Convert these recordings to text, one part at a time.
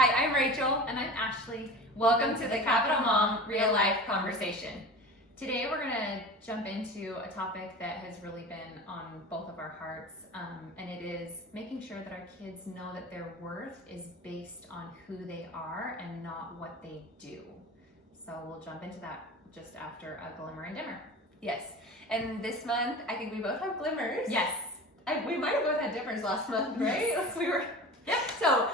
Hi, I'm Rachel. And I'm Ashlee. Welcome to the Capital Mom Real Life Conversation. Today we're going to jump into a topic that has really been on both of our hearts, and it is making sure that our kids know that their worth is based on who they are and not what they do. So we'll jump into that just after a glimmer and dimmer. Yes, and this month I think we both have glimmers. Yes. We might have both had dimmers last month, right? Yep. So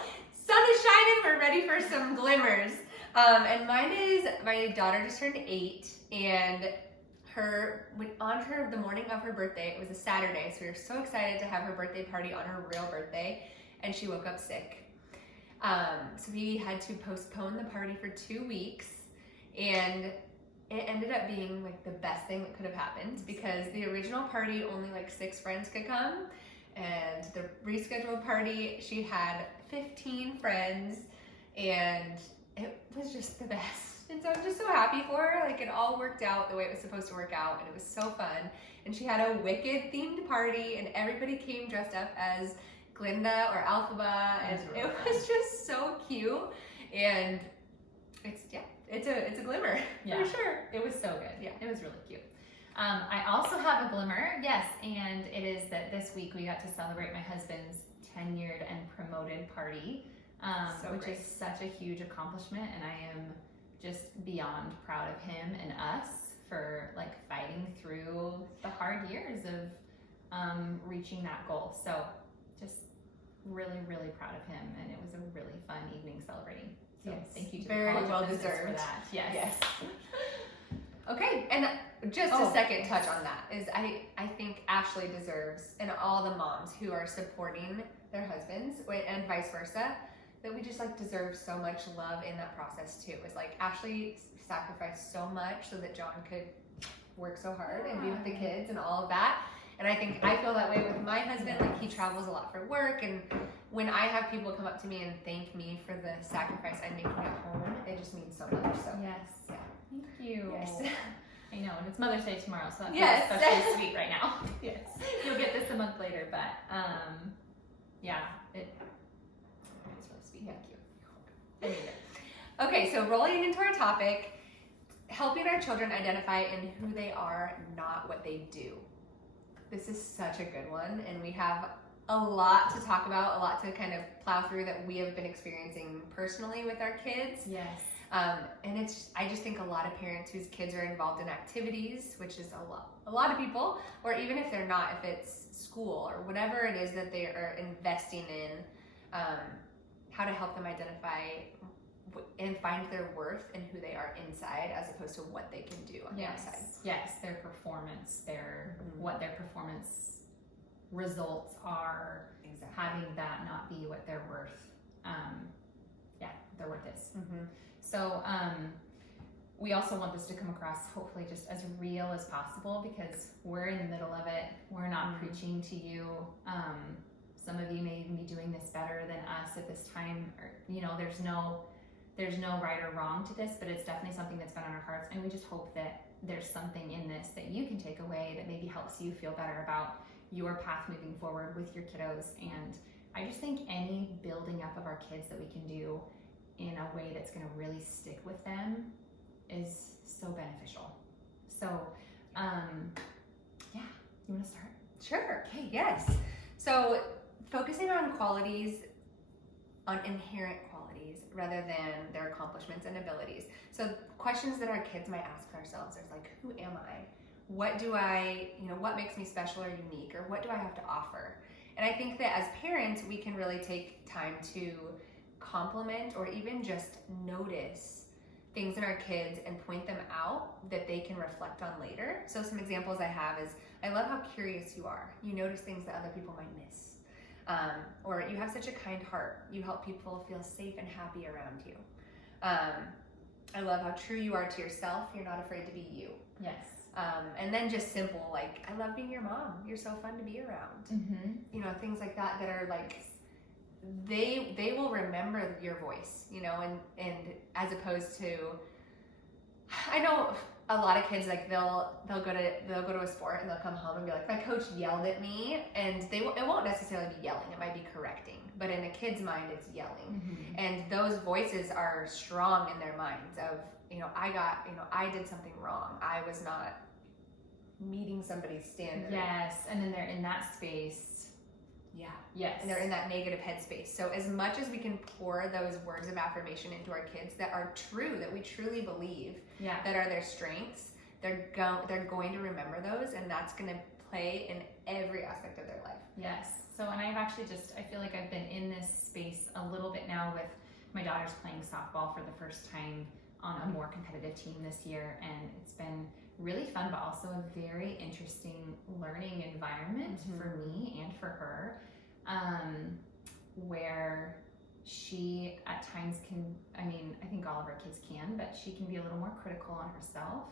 sun is shining, we're ready for some glimmers. And mine is, my daughter just turned 8, and the morning of her birthday, it was a Saturday, so we were so excited to have her birthday party on her real birthday, and she woke up sick. So we had to postpone the party for 2 weeks, and it ended up being like the best thing that could have happened, because the original party only like 6 friends could come, and the rescheduled party, she had 15 friends, and it was just the best. And so I'm just so happy for her. Like, it all worked out the way it was supposed to work out, and it was so fun. And she had a Wicked themed party, and everybody came dressed up as Glinda or Alphaba, and it was just so cute. And it's a glimmer, for sure. It was so good. Yeah. It was really cute. I also have a glimmer, yes, and it is that this week we got to celebrate my husband's tenured and promoted party, which is such a huge accomplishment, and I am just beyond proud of him and us for like fighting through the hard years of reaching that goal. So just really, really proud of him, and it was a really fun evening celebrating. So yes, thank you to very the College well of Business deserved for that. Yes. Okay, and just a second touch on that is I think Ashlee deserves, and all the moms who are supporting their husbands and vice versa, that we just like deserve so much love in that process too. It was like Ashlee sacrificed so much so that John could work so hard and be with the kids and all of that. And I think I feel that way with my husband. Like, he travels a lot for work, and when I have people come up to me and thank me for the sacrifice I'm making at home, it just means so much. So Yes. yeah. Thank you. Yes. I know, and it's Mother's Day tomorrow, so that's Yes. especially sweet right now. Yes. You'll get this a month later, but yeah, it's really sweet. Thank you. I need it. Okay, so rolling into our topic, helping our children identify in who they are, not what they do. This is such a good one, and we have a lot to talk about, a lot to kind of plow through that we have been experiencing personally with our kids. Yes. And I just think a lot of parents whose kids are involved in activities, which is a lot of people, or even if they're not, if it's school or whatever it is that they are investing in, how to help them identify and find their worth in who they are inside, as opposed to what they can do on the outside. Yes, their performance, what their performance results are, having that not be what their worth, their worth is. Mm-hmm. So we also want this to come across hopefully just as real as possible, because we're in the middle of it. We're not preaching to you. Some of you may be doing this better than us at this time, or, there's no right or wrong to this, but it's definitely something that's been on our hearts, and we just hope that there's something in this that you can take away that maybe helps you feel better about your path moving forward with your kiddos. And I just think any building up of our kids that we can do in a way that's going to really stick with them is so beneficial. So, you want to start? Sure. Okay. Yes. So focusing on inherent qualities rather than their accomplishments and abilities. So questions that our kids might ask ourselves is like, who am I? What do what makes me special or unique, or what do I have to offer? And I think that as parents, we can really take time to compliment or even just notice things in our kids and point them out that they can reflect on later. So some examples I have is, I love how curious you are. You notice things that other people might miss. Or you have such a kind heart. You help people feel safe and happy around you. I love how true you are to yourself. You're not afraid to be you. Yes. And then just simple, like, I love being your mom. You're so fun to be around. Mm-hmm. Things like that are like, they will remember your voice, and as opposed to, I know a lot of kids, like they'll go to a sport and they'll come home and be like, my coach yelled at me, and it won't necessarily be yelling, it might be correcting, but in a kid's mind it's yelling. And those voices are strong in their minds of, I did something wrong, I was not meeting somebody's standard. Yes, and then they're in that space. Yeah. Yes. And they're in that negative headspace. So as much as we can pour those words of affirmation into our kids that are true, that we truly believe, that are their strengths, they're going to remember those, and that's going to play in every aspect of their life. Yes. So, and I've actually I feel like I've been in this space a little bit now with my daughter's playing softball for the first time on a more competitive team this year, and it's been really fun, but also a very interesting learning environment for me and for her, where she at times can, I think all of our kids can, but she can be a little more critical on herself.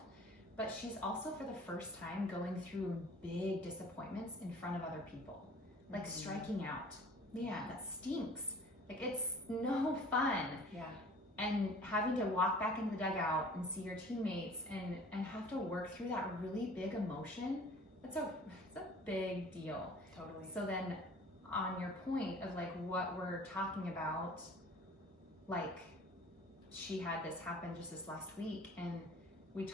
But she's also for the first time going through big disappointments in front of other people, like striking out. Yeah, that stinks. Like, it's no fun. Yeah. And having to walk back into the dugout and see your teammates and have to work through that really big emotion, it's a big deal. Totally. So then on your point of like what we're talking about, like she had this happen just this last week, and we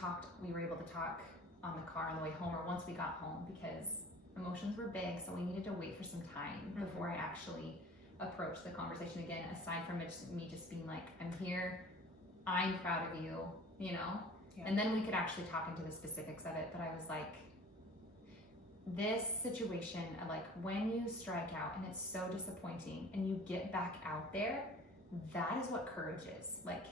were able to talk on the car on the way home, or once we got home, because emotions were big, so we needed to wait for some time before I actually approach the conversation again, aside from me just being like, I'm here, I'm proud of you, and then we could actually talk into the specifics of it. But I was like, this situation, like when you strike out and it's so disappointing and you get back out there, that is what courage is. Like,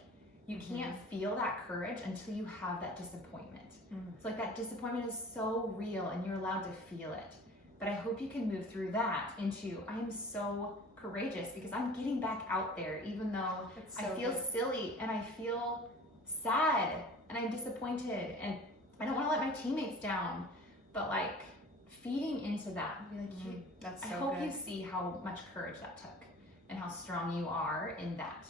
you can't feel that courage until you have that disappointment. So like that disappointment is so real and you're allowed to feel it. But I hope you can move through that into, I am so courageous because I'm getting back out there, even though I feel silly and I feel sad and I'm disappointed and I don't want to let my teammates down. But like feeding into that, be like, I hope you see how much courage that took and how strong you are in that.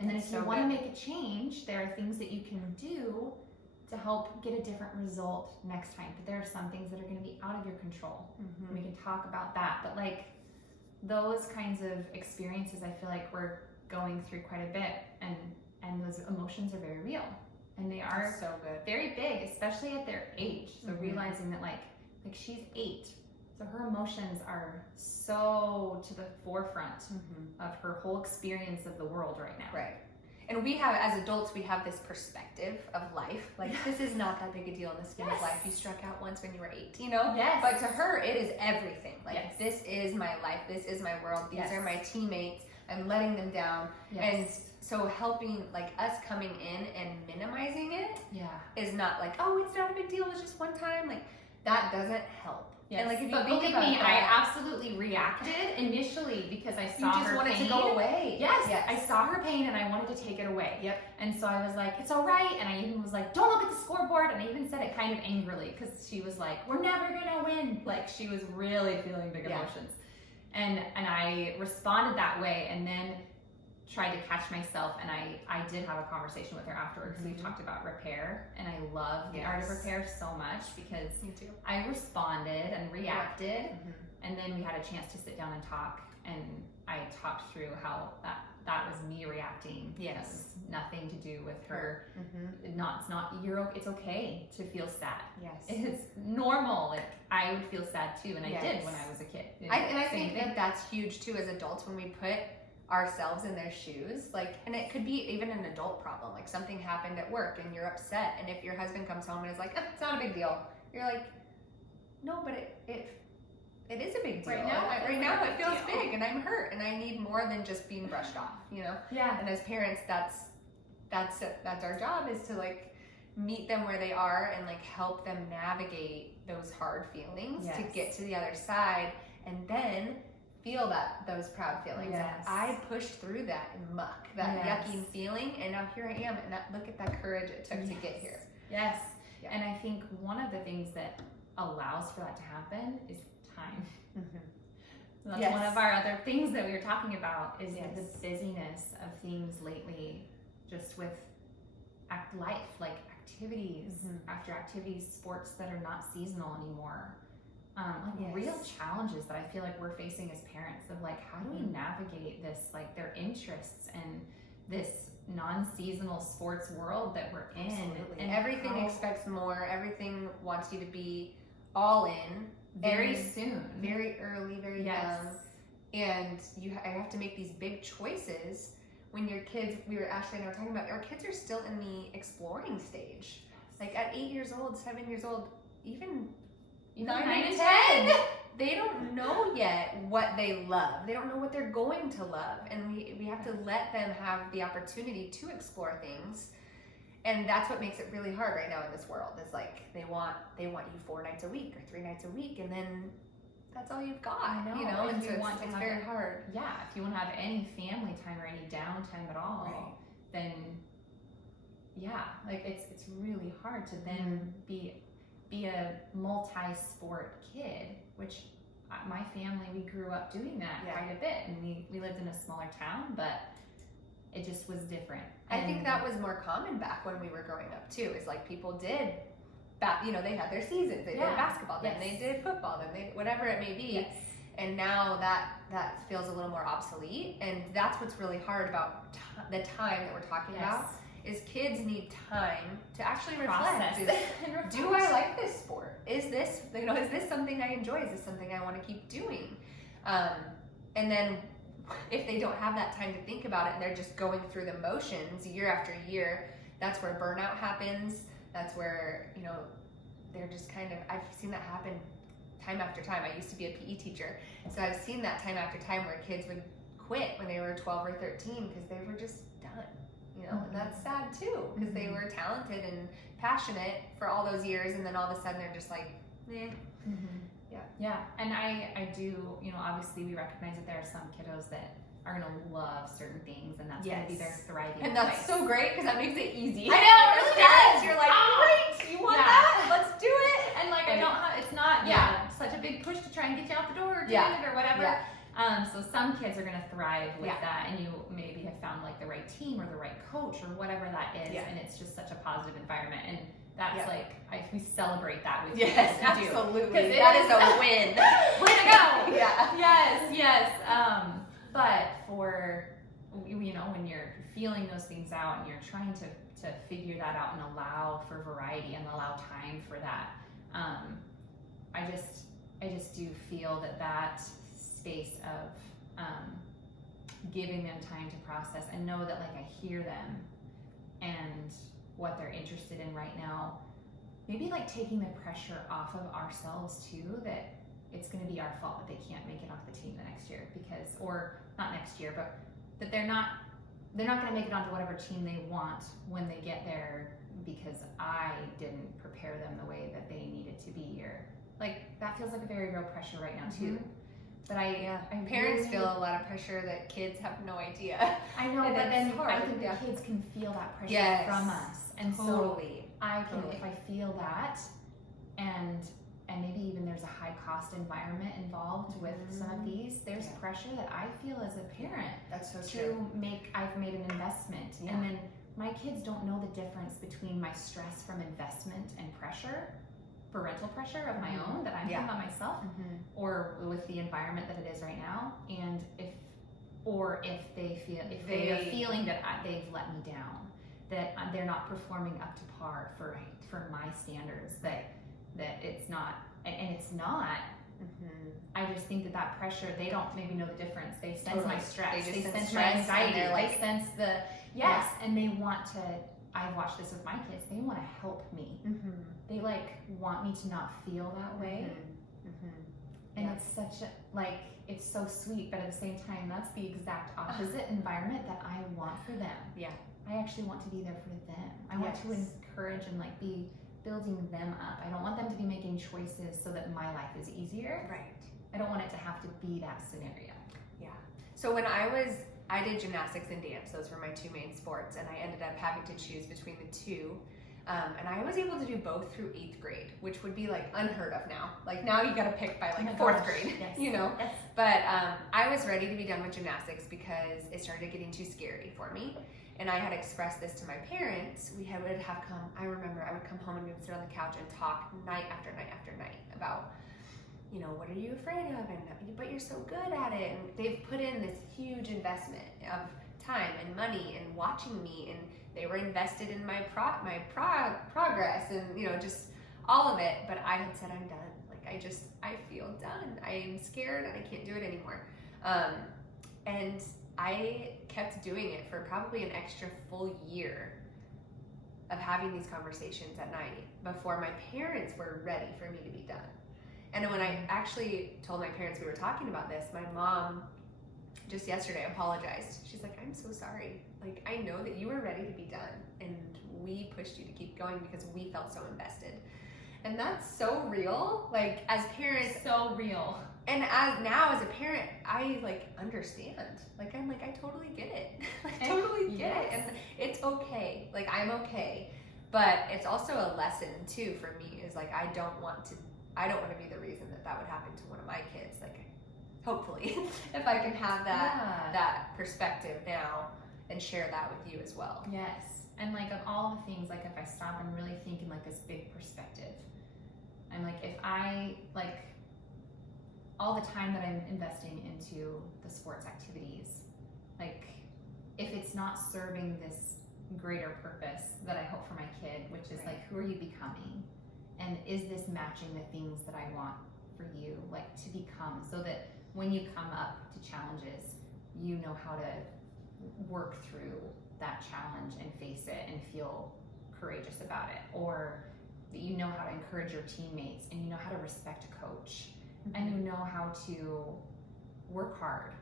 And then if you want to make a change, there are things that you can do to help get a different result next time. But there are some things that are going to be out of your control. And we can talk about that. But like those kinds of experiences, I feel like we're going through quite a bit, and those emotions are very real. And they are very big, especially at their age. So realizing that like she's 8. So her emotions are so to the forefront of her whole experience of the world right now. Right. And we have, as adults, we have this perspective of life. Like, this is not that big a deal in the scheme of life. You struck out once when you were 8, Yes. But to her, it is everything. Like, this is my life. This is my world. These are my teammates. I'm letting them down. And so helping, like, us coming in and minimizing it is not like, oh, it's not a big deal. It's just one time. Like, that doesn't help. Yes. And like, if you but think believe about me, that, I absolutely reacted initially because I saw you just her wanted pain. to go away. Yes, I saw her pain and I wanted to take it away. And so I was like, it's all right. And I even was like, don't look at the scoreboard. And I even said it kind of angrily because she was like, we're never gonna win. Like, she was really feeling big emotions. And I responded that way, and then tried to catch myself, and I did have a conversation with her afterwards. We talked about repair, and I love the art of repair so much because I responded and reacted, and then we had a chance to sit down and talk, and I talked through how that was me reacting. It was nothing to do with her. It's okay to feel sad. It's normal. Like, I would feel sad too, and I did when I was a kid. I think that's huge too as adults, when we put ourselves in their shoes, like, and it could be even an adult problem, like something happened at work and you're upset, and if your husband comes home and is like, it's not a big deal, you're like, no, but it is a big deal. Right now it feels big, and I'm hurt, and I need more than just being brushed off, And as parents, that's our job, is to like meet them where they are and like help them navigate those hard feelings to get to the other side, and then feel those proud feelings. I pushed through that muck, that yucky feeling, and now here I am, and look at that courage it took to get here. And I think one of the things that allows for that to happen is time. So that's one of our other things that we were talking about, is the busyness of things lately, just with life, like activities after activities, sports that are not seasonal anymore. Yes. Real challenges that I feel like we're facing as parents of like, how do we navigate this, like their interests and this non-seasonal sports world that we're in. Absolutely. And everything expects more. Everything wants you to be all in very soon, very early, very yes. young. And I have to make these big choices when your kids, Ashlee and I were talking about, our kids are still in the exploring stage. Like at 8 years old, 7 years old, even 9 and 10, they don't know yet what they love. They don't know what they're going to love. And we have to let them have the opportunity to explore things. And that's what makes it really hard right now in this world. Is like they want you 4 nights a week or 3 nights a week, and then that's all you've got. I know. You know, if and you so want it's to very have hard. Yeah, if you want to have any family time or any downtime at all, Right. then yeah, like it's really hard to then be a multi-sport kid, which my family, we grew up doing that quite a bit, and we lived in a smaller town, but it just was different. I think that was more common back when we were growing up too, is like people did, they had their seasons, they did basketball, then they did football, then they, whatever it may be. Yes. And now that feels a little more obsolete, and that's what's really hard about the time that we're talking about, is kids need time to actually reflect. Do I like this sport? Is this something I enjoy? Is this something I want to keep doing? And then if they don't have that time to think about it and they're just going through the motions year after year, that's where burnout happens. That's where, they're just I've seen that happen time after time. I used to be a PE teacher, so I've seen that time after time where kids would quit when they were 12 or 13 because they were just done. And that's sad too, because they were talented and passionate for all those years, and then all of a sudden they're just like, eh. Yeah, and I do, obviously we recognize that there are some kiddos that are going to love certain things, and that's going to be their thriving And that's place. so great, because that makes it easy. I know, it really does. You're like, great, you want that? Let's do it. And like, it's not such a big push to try and get you out the door or do it or whatever. Yeah. So some kids are going to thrive with that, and you maybe have found like the right team or the right coach or whatever that is, and it's just such a positive environment, and that's we celebrate that with you. Yes, absolutely. That is a win. Way to go. Yeah. Yes. But for when you're feeling those things out and you're trying to figure that out and allow for variety and allow time for that, I just do feel that space of giving them time to process and know that like I hear them and what they're interested in right now, maybe like taking the pressure off of ourselves too, that it's going to be our fault that they can't make it off the team the next year, because, or not next year, but that they're not going to make it onto whatever team they want when they get there because I didn't prepare them the way that they needed to be here. Like that feels like a very real pressure right now too. But parents feel a lot of pressure that kids have no idea. I know, and but then hard. I think the kids can feel that pressure from us, and totally. So I can, if I feel that, and maybe even there's a high cost environment involved with some of these, there's pressure that I feel as a parent. That's so true. I've made an investment, and then my kids don't know the difference between my stress from investment and pressure. Parental pressure of my own that I'm putting on myself, or with the environment that it is right now, and if they are feeling that they've let me down, that they're not performing up to par for my standards, that it's not, and it's not. I just think that pressure, they don't maybe know the difference. They sense my stress, they sense my anxiety, they sense the and they want to. I've watched this with my kids. They want to help me. They want me to not feel that way. And it's such it's so sweet, but at the same time, that's the exact opposite environment that I want for them. I actually want to be there for them. I want to encourage and be building them up. I don't want them to be making choices so that my life is easier. Right. I don't want it to have to be that scenario. So when I did gymnastics and dance. Those were my two main sports, and I ended up having to choose between the two. And I was able to do both through 8th grade, which would be unheard of now. Now you got to pick by 4th grade, Yes. But I was ready to be done with gymnastics because it started getting too scary for me. and I had expressed this to my parents, I remember I would come home and we would sit on the couch and talk night after night after night about, what are you afraid of? But you're so good at it. And they've put in this huge investment of time and money and watching me, and they were invested in my progress and, just all of it. But I had said, I'm done. Like, I feel done. I'm scared and I can't do it anymore. And I kept doing it for probably an extra full year of having these conversations at night before my parents were ready for me to be done. And when I actually told my parents we were talking about this, my mom just yesterday apologized. She's like, I'm so sorry. Like, I know that you were ready to be done and we pushed you to keep going because we felt so invested. And that's so real. Like, as parents, so real. And as a parent, I understand. I totally get it. I totally get it. And it's okay. I'm okay. But it's also a lesson too for me, is I don't want to be the reason that would happen to one of my kids. Hopefully, if I can have that perspective now and share that with you as well. Yes. And of all the things, if I stop and really think in this big perspective, I'm if I all the time that I'm investing into the sports activities, if it's not serving this greater purpose that I hope for my kid, which is who are you becoming? And is this matching the things that I want for you, to become, so that when you come up to challenges, you know how to work through that challenge and face it and feel courageous about it, or that you know how to encourage your teammates, and you know how to respect a coach, and you know how to work hard,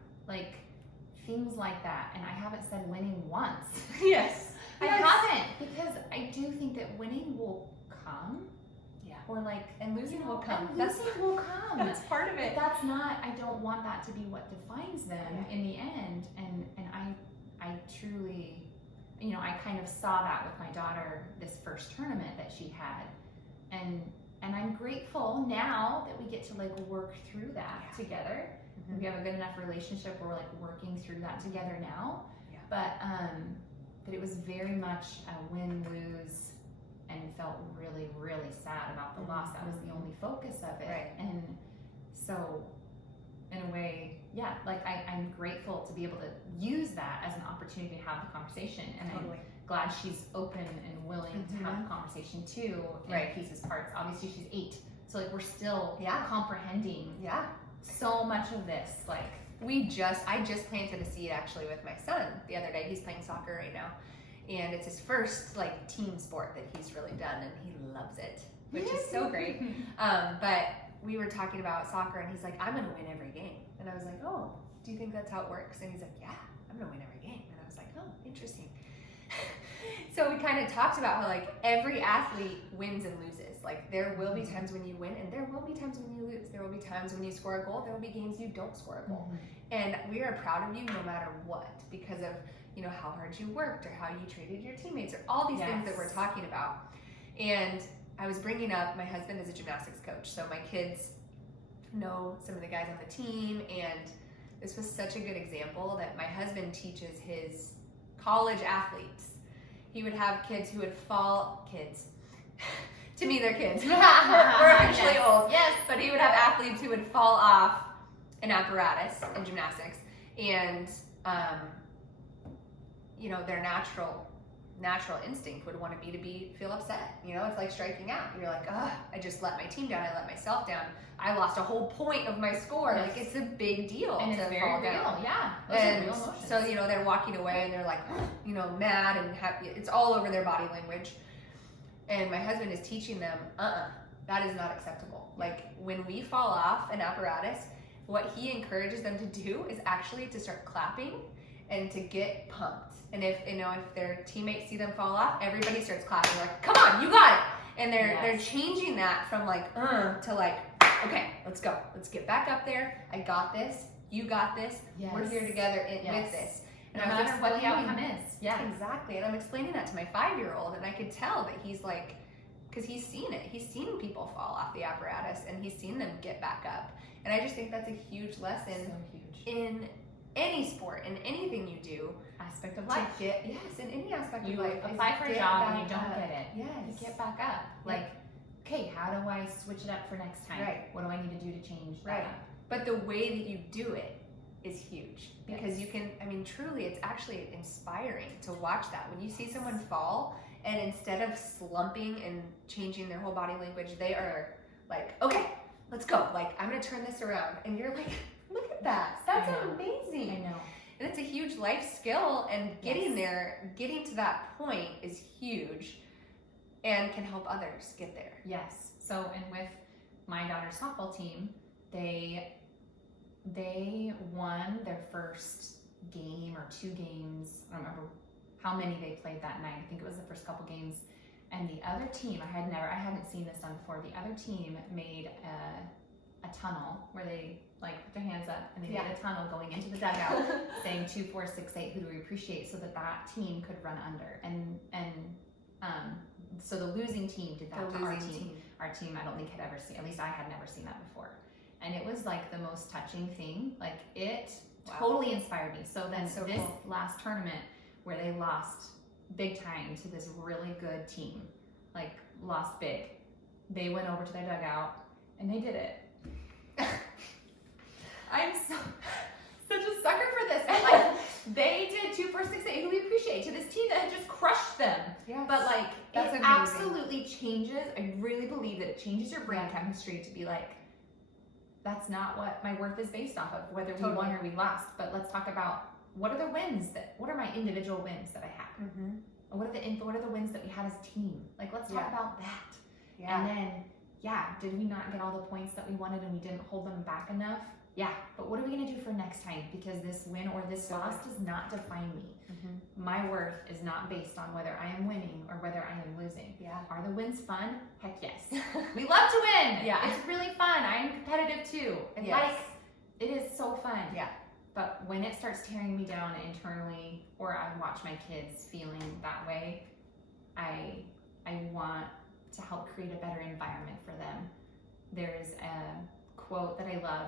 things like that. And I haven't said winning once. Yes. I haven't, because I do think that winning will come. Yeah. Or and losing will come. Losing will come. That's part of it. But that's not, I don't want that to be what defines them in the end. And I truly, I kind of saw that with my daughter this first tournament that she had. And I'm grateful now that we get to work through that together. Mm-hmm. We have a good enough relationship where we're working through that together now. Yeah. But it was very much a win-lose, and felt really, really sad about the loss. That was the only focus of it. Right. And so in a way, I'm grateful to be able to use that as an opportunity to have the conversation. And I'm glad she's open and willing to have the conversation too, in pieces, parts. Obviously she's 8, so we're still comprehending so much of this. I just planted a seed actually with my son the other day. He's playing soccer right now, and it's his first team sport that he's really done, and he loves it, which is so great. But we were talking about soccer, and he's like, I'm gonna win every game. And I was like, oh, do you think that's how it works? And he's like, yeah, I'm gonna win every game. And I was like, oh, interesting. So we kind of talked about how every athlete wins and loses. There will be times when you win, and there will be times when you lose. There will be times when you score a goal. There will be games you don't score a goal. And we are proud of you no matter what, because of how hard you worked, or how you treated your teammates, or all these things that we're talking about. And I was bringing up, my husband is a gymnastics coach, so my kids know some of the guys on the team, and this was such a good example that my husband teaches his college athletes. He would have kids who would to me they're kids. We're officially old. Yes. But he would have athletes who would fall off an apparatus in gymnastics, and their natural instinct would want to feel upset. It's like striking out. You're like, ugh, I just let my team down. I let myself down. I lost a whole point of my score. Yes. It's a big deal and to it's very fall real. down. Yeah. And real emotions. So, they're walking away and they're mad and happy. It's all over their body language. And my husband is teaching them, that is not acceptable. When we fall off an apparatus, what he encourages them to do is actually to start clapping and to get pumped. And if their teammates see them fall off, everybody starts clapping. They're like, come on, you got it. And they're changing that from to okay, let's go. Let's get back up there. I got this. You got this. Yes. We're here together with this. And no matter what the outcome is. Yeah, exactly. And I'm explaining that to my 5-year-old, and I could tell that he's because he's seen it. He's seen people fall off the apparatus, and he's seen them get back up. And I just think that's a huge lesson in any sport and anything you do. Aspect of life. Yes, in any aspect of life. Apply for a job and you don't get it. Yes. You get back up. Like, okay, how do I switch it up for next time? Right. What do I need to do to change that? Right. But the way that you do it is huge, because you can, I mean, truly, it's actually inspiring to watch that. When you see someone fall and instead of slumping and changing their whole body language, they are like, okay, let's go. Like, I'm going to turn this around. And you're like, look at that. That's amazing. I know. And it's a huge life skill, and getting there, getting to that point is huge and can help others get there. Yes. So, and with my daughter's softball team, they won their first game or 2 games. I don't remember how many they played that night. I think it was the first couple games. And the other team, I hadn't seen this done before. The other team made a tunnel where they like put their hands up and they made a tunnel going into the dugout saying 2, 4, 6, 8, who do we appreciate, so that team could run under. And so the losing team did that to our team. Our team, I don't think had ever seen, at least I had never seen that before. And it was like the most touching thing. Like, it totally inspired me. So then this last tournament where they lost big time to this really good team, like lost big, they went over to their dugout and they did it. I'm such a sucker for this. Like, they did 2, 4, 6, 8, who we appreciate, to this team that had just crushed them. Yes. But like, That's it amazing. absolutely changes. I really believe that it changes your brain chemistry to be like, that's not what my worth is based off of, whether we won or we lost. But let's talk about what are the wins what are my individual wins that I have? Mm-hmm. What are the wins that we had as a team? Like, let's talk about that. Yeah. And then, did we not get all the points that we wanted and we didn't hold them back enough? Yeah, but what are we going to do for next time? Because this win or this loss does not define me. Mm-hmm. My worth is not based on whether I am winning or whether I am losing. Yeah. Are the wins fun? Heck yes. We love to win. Yeah. It's really fun. I am competitive too. And it is so fun. Yeah. But when it starts tearing me down internally, or I watch my kids feeling that way, I want to help create a better environment for them. There's a quote that I love.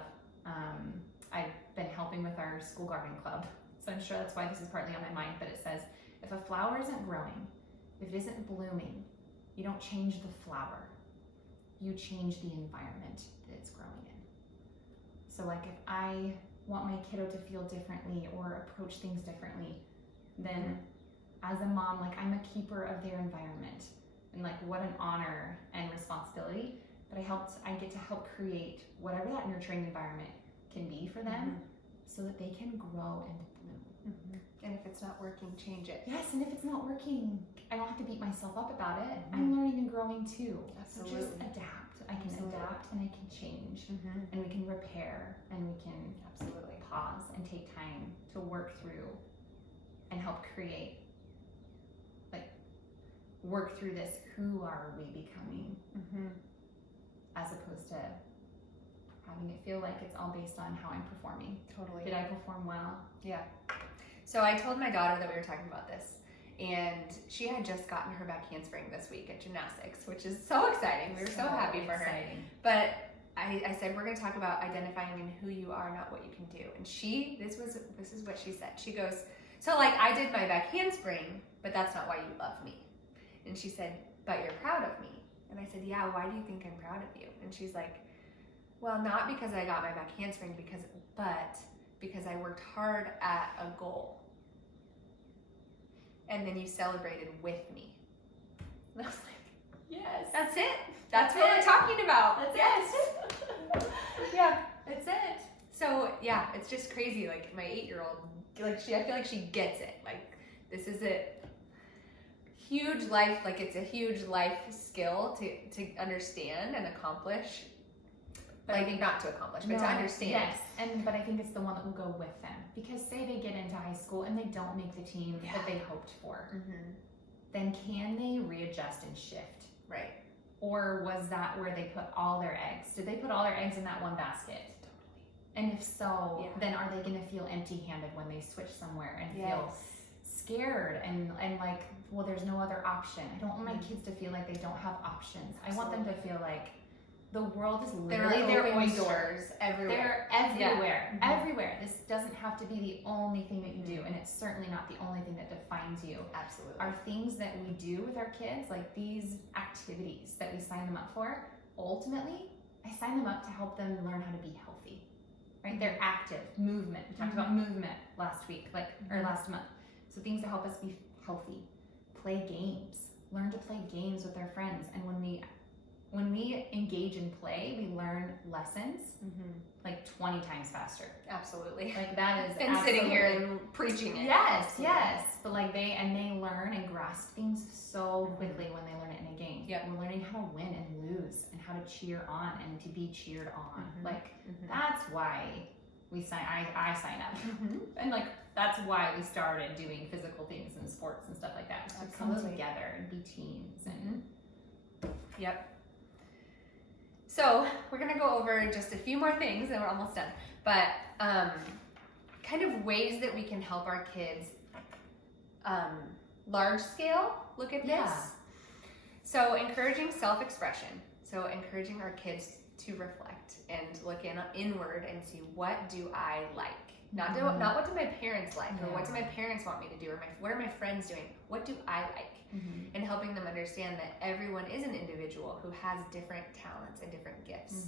I've been helping with our school garden club, so I'm sure that's why this is partly on my mind, but it says, if a flower isn't growing, if it isn't blooming, you don't change the flower, you change the environment that it's growing in. So like, if I want my kiddo to feel differently or approach things differently, then as a mom, like, I'm a keeper of their environment, and like, what an honor and responsibility. But I get to help create whatever that nurturing environment can be for them, so that they can grow and bloom. Mm-hmm. And if it's not working, change it. Yes, and if it's not working, I don't have to beat myself up about it. I'm learning and growing too. Absolutely. So just adapt. I can adapt and I can change, and we can repair, and we can pause and take time to work through and help create, like, work through this. Who are we becoming? As opposed to having it feel like it's all based on how I'm performing. Totally. Did I perform well? Yeah. So I told my daughter that we were talking about this, and she had just gotten her back handspring this week at gymnastics, which is so exciting. We were so happy for her. But I said, we're going to talk about identifying in who you are, not what you can do. And this is what she said. She goes, so like, I did my back handspring, but that's not why you love me. And she said, but you're proud of me. And I said, yeah, why do you think I'm proud of you? And she's like, well, not because I got my back handspring, but because I worked hard at a goal. And then you celebrated with me. And I was like, yes. That's it. That's what we're talking about. That's it. Yeah, that's it. So yeah, it's just crazy. Like, my 8-year-old, like, I feel like she gets it. Like, this is it. Huge life, like, it's a huge life skill to understand and accomplish. But I think not to accomplish, but to understand. Yes, but I think it's the one that will go with them. Because say they get into high school and they don't make the team that they hoped for, then can they readjust and shift? Right. Or was that where they put all their eggs? Did they put all their eggs in that one basket? Totally. And if so, then are they going to feel empty-handed when they switch somewhere and feel scared and like, well, there's no other option. I don't want my kids to feel like they don't have options. I want them to feel like the world is There literally are their open oyster. doors everywhere. They're everywhere, Yeah. everywhere. This doesn't have to be the only thing that you do, and it's certainly not the only thing that defines you. Absolutely. Are things that we do with our kids, like these activities that we sign them up for, ultimately, I sign them up to help them learn how to be healthy, right? They're active, movement. We talked about movement last week, or last month. So things that help us be healthy. Play games. Learn to play games with our friends. And when we engage in play, we learn lessons like 20 times faster. Absolutely. Like that is and sitting here and preaching it. Yes. But like they learn and grasp things so quickly when they learn it in a game. Yep. We're learning how to win and lose and how to cheer on and to be cheered on. Like that's why I sign up. And like that's why we started doing physical things and sports and stuff like that. To come together and be teams and Yep. So we're gonna go over just a few more things and we're almost done. But kind of ways that we can help our kids large scale look at this. Yeah. So encouraging self-expression. So encouraging our kids to reflect and look inward and see, what do I like? Not what do my parents like, or what do my parents want me to do, or what are my friends doing? What do I like? And helping them understand that everyone is an individual who has different talents and different gifts.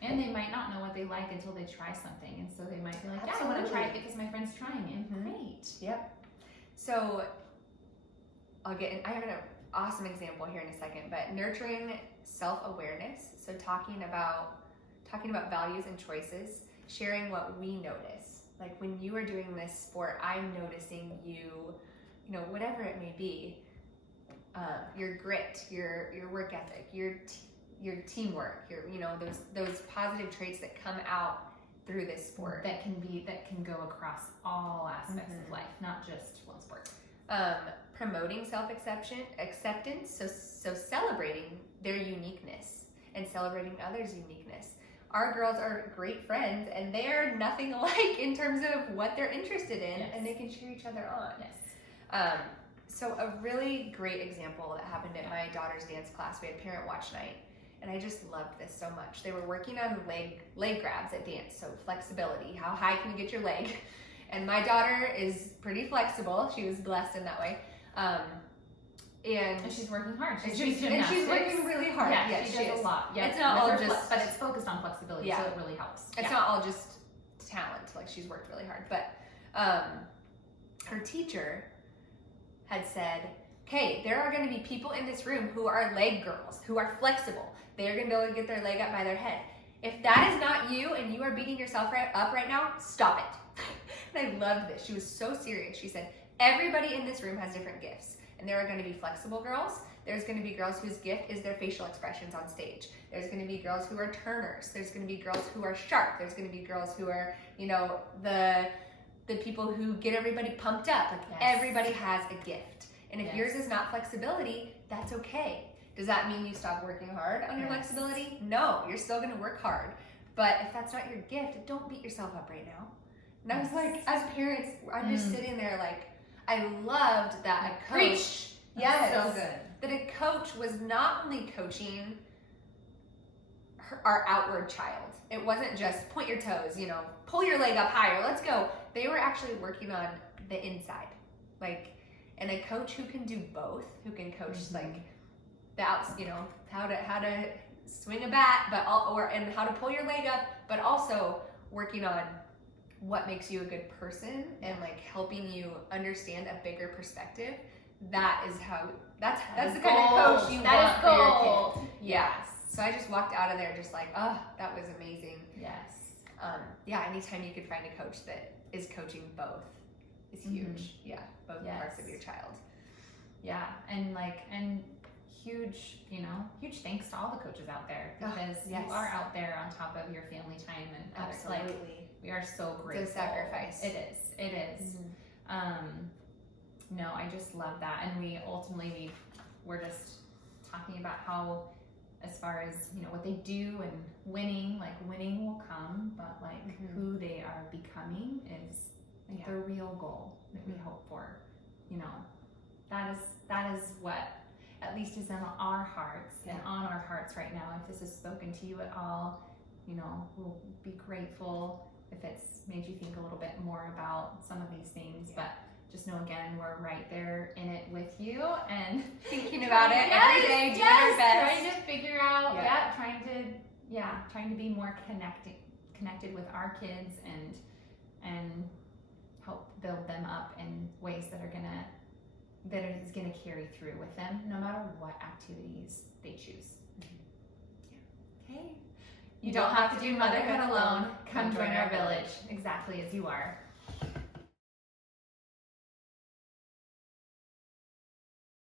And they might not know what they like until they try something, and so they might be like, I want to try it because my friend's trying it. Great. Yep. So I have an awesome example here in a second, but nurturing self-awareness. So talking about values and choices, sharing what we notice. Like when you are doing this sport, I'm noticing you know, whatever it may be, your grit, your work ethic, your teamwork, those positive traits that come out through this sport that can go across all aspects of life, not just one sport. Promoting acceptance, so celebrating their uniqueness and celebrating others' uniqueness. Our girls are great friends and they're nothing alike in terms of what they're interested in, and they can cheer each other on. So a really great example that happened at my daughter's dance class, we had parent watch night, and I just loved this so much. They were working on leg grabs at dance, so flexibility, how high can you get your leg? And my daughter is pretty flexible. She was blessed in that way. And she's working hard. She's working really hard. Yeah, she does a lot. Yeah, it's not all just, but it's focused on flexibility, so it really helps. It's not all just talent. Like she's worked really hard, but her teacher had said, "Okay, there are going to be people in this room who are leg girls, who are flexible. They are going to be able to get their leg up by their head. If that is not you and you are beating yourself up right now, stop it." And I loved this. She was so serious. She said, everybody in this room has different gifts. And there are going to be flexible girls. There's going to be girls whose gift is their facial expressions on stage. There's going to be girls who are turners. There's going to be girls who are sharp. There's going to be girls who are, the people who get everybody pumped up. Like everybody has a gift. And if yours is not flexibility, that's okay. Does that mean you stop working hard on your flexibility? No, you're still going to work hard. But if that's not your gift, don't beat yourself up right now. And I was like, as parents, I'm just sitting there like, I loved that a coach. So good. That a coach was not only coaching our outward child. It wasn't just point your toes, pull your leg up higher, let's go. They were actually working on the inside. And a coach who can do both, who can coach the outs, how to swing a bat, and how to pull your leg up, but also working on what makes you a good person and helping you understand a bigger perspective. That's the kind of coach you want for your kid. Yes. So I just walked out of there just like, oh, that was amazing. Yes. Anytime you could find a coach that is coaching both is huge. Yeah, both parts of your child. Yeah, and huge thanks to all the coaches out there, because you are out there on top of your family time and absolutely. We are so grateful. It's a sacrifice. It is. No, I just love that. And we ultimately, we're just talking about how, as far as, what they do and winning will come, but who they are becoming is the real goal that we hope for. That is what, at least is in our hearts and on our hearts right now. If this has spoken to you at all, we'll be grateful if it's made you think a little bit more about some of these things. But just know, again, we're right there in it with you and thinking about it every day, doing our best, trying to figure out, trying to be more connected with our kids and help build them up in ways that is gonna carry through with them, no matter what activities they choose. Okay. You don't have to do motherhood alone. Come join our village, exactly as you are.